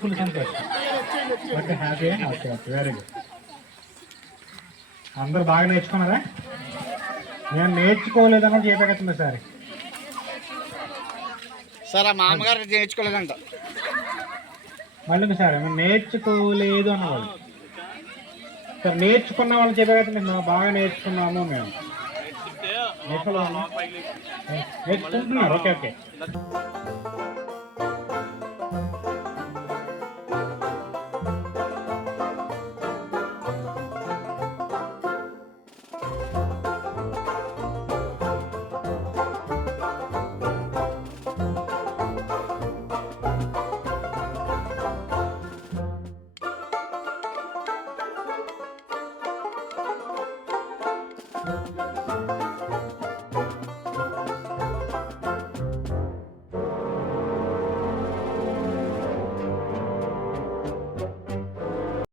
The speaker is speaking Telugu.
ఫుల్ సంతోషం. Okay, happy. Okay okay, very good. అందరూ బాగా నేర్చుకున్నారా? నేను నేర్చుకోలేదన్నా చెప్పగలుగుతుంది సార్. సార్ ఆ మామగారు నేర్చుకోలేదంట. మళ్ళీ సార్ మేము నేర్చుకోలేదు అన్నవాళ్ళు సార్, నేర్చుకున్న వాళ్ళు చెప్పగలుగుతుంది. మేము బాగా నేర్చుకున్నాము, మేము నేర్చుకుంటున్నారు. Okay okay.